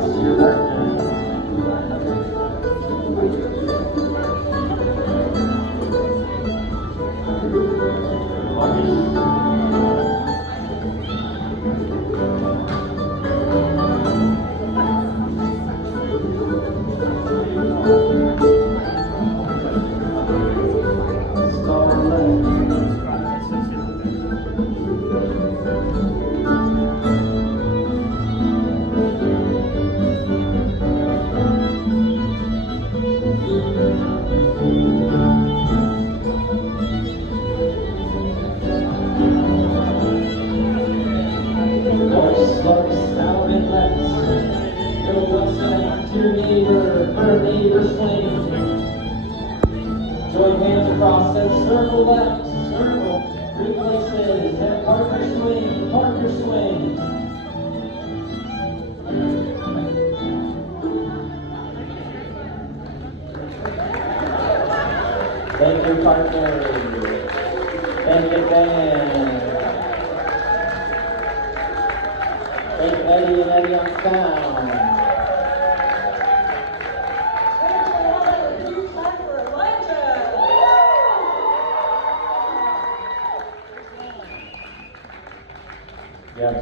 toss to your partner. Our neighbor swing. Join hands across that circle left, circle. Replaces that Parker swing, Parker swing. Thank you, partner. Thank you, Ben. Thank Eddie and Eddie on sound. Yeah.